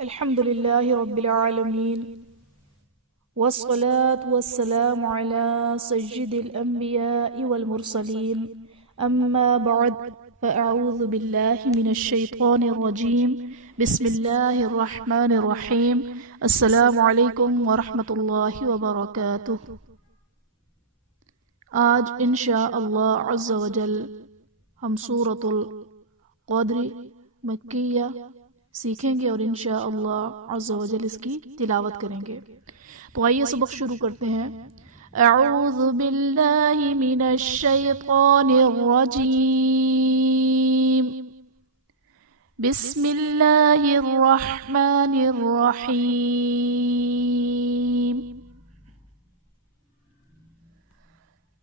الحمد لله رب العالمين والصلاة والسلام على سيد الأنبياء والمرسلين أما بعد فأعوذ بالله من الشيطان الرجيم بسم الله الرحمن الرحيم السلام عليكم ورحمة الله وبركاته۔ آج انشاءاللہ عز وجل ہم سورۃ القدر مکیہ سیکھیں گے اور انشاءاللہ عز و جل اس کی تلاوت کریں گے۔ تو آئیے سبق شروع کرتے ہیں۔ اعوذ باللہ من الشیطان الرجیم، بسم اللہ الرحمن الرحیم۔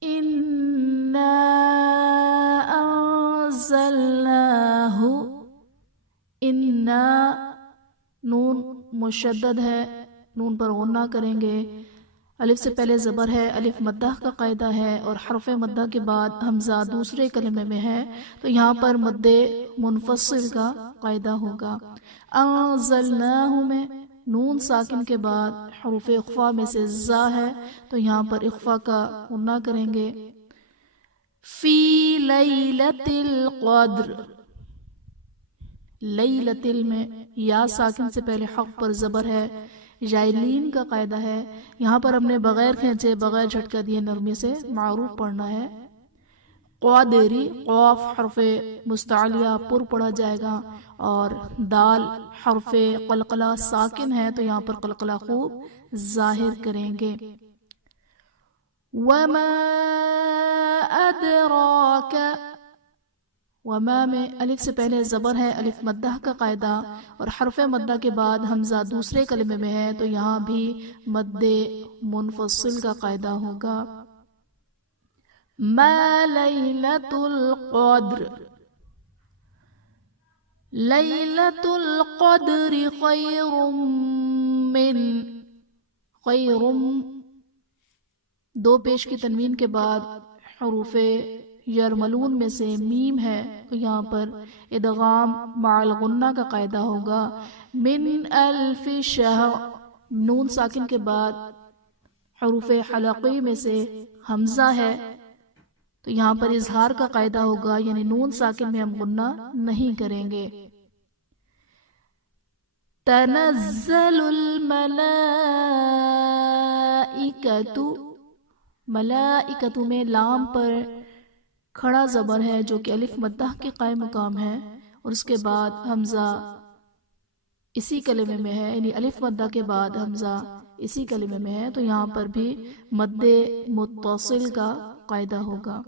انا انزلناہ، انا نون مشدد ہے، نون پر غنہ کریں گے۔ الف سے پہلے زبر ہے، الف مدہ کا قاعدہ ہے، اور حرف مدہ کے بعد حمزہ دوسرے کلمے میں ہے تو یہاں پر مد منفصل کا قاعدہ ہوگا۔ انزلناہ میں نون ساکن کے بعد حروف اخفا میں سے زا ہے تو یہاں پر اخفا کا غنہ کریں گے۔ فی لیلۃ القدر، لیلۃ میں یا ساکن سے پہلے حق پر زبر ہے، جائلین کا قاعدہ ہے، یہاں پر ہم نے بغیر کھینچے بغیر جھٹکا دیے نرمی سے معروف پڑھنا ہے۔ قادری، قاف حرف مستعلیہ پر پڑھا جائے گا، اور دال حرف قلقلہ ساکن ہے تو یہاں پر قلقلہ خوب ظاہر کریں گے۔ وما ادراک، وما میں الف سے پہلے زبر ہے، الف مدہ کا قاعدہ، اور حرف مدہ کے بعد حمزہ دوسرے کلمے میں ہے تو یہاں بھی مد منفصل کا قاعدہ ہوگا۔ ما لیلۃ القدر، لیلۃ القدر خیر من، خیر دو پیش کی تنوین کے بعد حروف یرملون میں سے میم ہے تو یہاں پر ادغام مع الغنہ کا قاعدہ ہوگا۔ من الف شہر، نون ساکن کے بعد حروف حلقی میں سے حمزہ ہے تو یہاں پر اظہار کا قاعدہ ہوگا، یعنی نون ساکن میں ہم غنہ نہیں کریں گے۔ تنزل الملائکۃ، ملائکۃ میں لام پر کھڑا زبر ہے جو کہ الف مدہ کے قائم مقام ہے، اور اس کے بعد حمزہ اسی کلمے میں ہے، یعنی الف مدہ کے بعد حمزہ اسی کلمے میں ہے تو یہاں پر بھی مد متصل کا قاعدہ ہوگا۔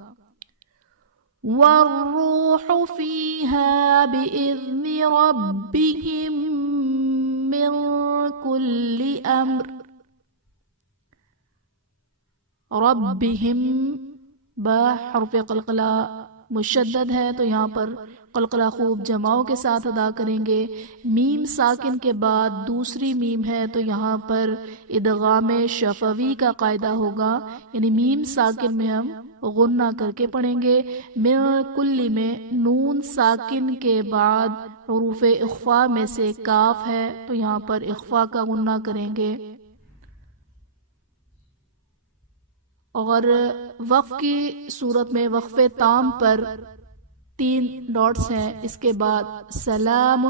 والروح فیہا بإذن ربہم من کل امر، ربہم با حرف قلقلہ مشدد ہے تو یہاں پر قلقلہ خوب جماؤ کے ساتھ ادا کریں گے۔ میم ساکن کے بعد دوسری میم ہے تو یہاں پر ادغام شفوی کا قاعدہ ہوگا، یعنی میم ساکن میں ہم غنہ کر کے پڑھیں گے۔ من کل میں نون ساکن کے بعد حروف اخفا میں سے کاف ہے تو یہاں پر اخفا کا غنہ کریں گے، اور وقف کی صورت میں وقف تام پر 3 ڈاٹس ہیں، اس کے بعد سلام،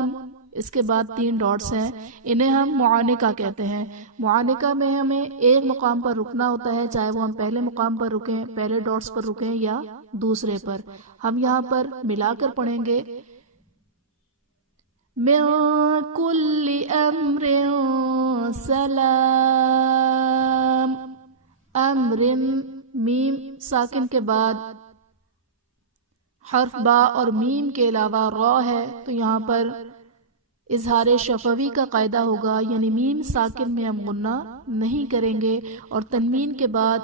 اس کے بعد 3 ڈاٹس ہیں، انہیں ہم معانقہ کہتے ہیں۔ معانقہ میں ہمیں ایک مقام پر رکنا ہوتا ہے، چاہے وہ ہم پہلے مقام پر رکیں، پہلے ڈاٹس پر رکیں یا دوسرے پر۔ ہم یہاں پر ملا کر پڑھیں گے۔ من کل امر سلام، امر میم ساکن کے بعد حرف با اور میم کے علاوہ را ہے تو یہاں پر اظہار شفوی کا قاعدہ ہوگا، یعنی میم ساکن میں ہم غنہ نہیں کریں گے، اور تنوین کے بعد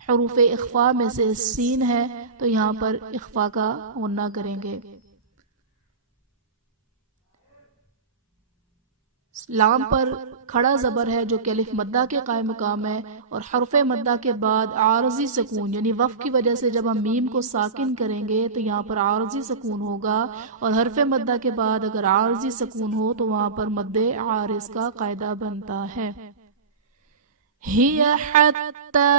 حروف اخفا میں سے سین ہے تو یہاں پر اخفا کا غنہ کریں گے۔ لام پر کھڑا زبر ہے جو کہ الف مدہ کے قائم مقام ہے، اور حرف مدہ کے بعد عارضی سکون یعنی وقف کی وجہ سے جب ہم میم کو ساکن کریں گے تو یہاں پر عارضی سکون ہوگا، اور حرف مدہ کے بعد اگر عارضی سکون ہو تو وہاں پر مد عارض کا قاعدہ بنتا ہے۔ ہی حتی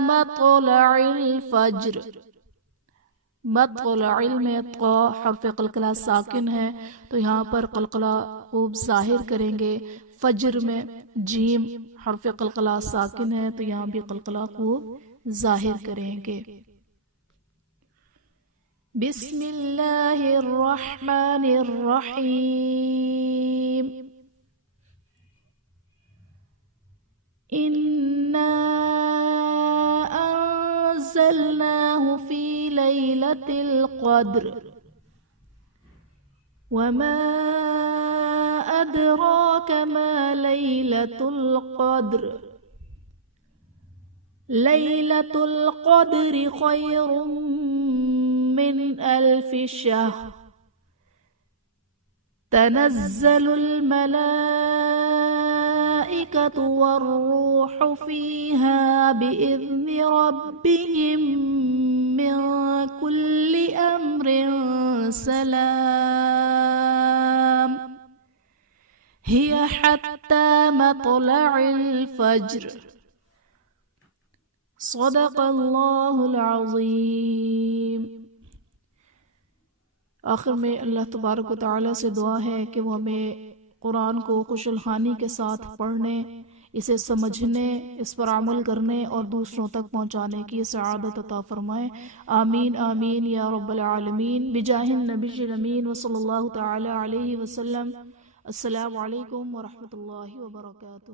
مطلع الفجر، مطلع میں قا حرف قلقلہ ساکن ہے تو یہاں پر قلقلہ خوب ظاہر کریں گے۔ فجر میں جیم حرف قلقلہ ساکن ہے تو یہاں بھی قلقلہ خوب ظاہر کریں گے۔ بسم اللہ الرحمن الرحیم، اِنَّا أنزلناه في ليلة القدر وما أدراك ما ليلة القدر ليلة القدر خير من 1000 شهر تنزل الملائكة والروح فيها بإذن ربهم من كل أمر سلام هي حتى مطلع الفجر صدق اللہ العظیم۔ آخر میں اللہ تبارک و تعالیٰ سے دعا ہے کہ وہ ہمیں قرآن کو خوش الحانی کے ساتھ پڑھنے، اسے سمجھنے، اس پر عمل کرنے اور دوسروں تک پہنچانے کی سعادت عطا فرمائے۔ آمین آمین یا رب العالمین، بجاہ النبی الامین وصلی اللہ تعالی علیہ وسلم۔ السلام علیکم ورحمۃ اللہ وبرکاتہ۔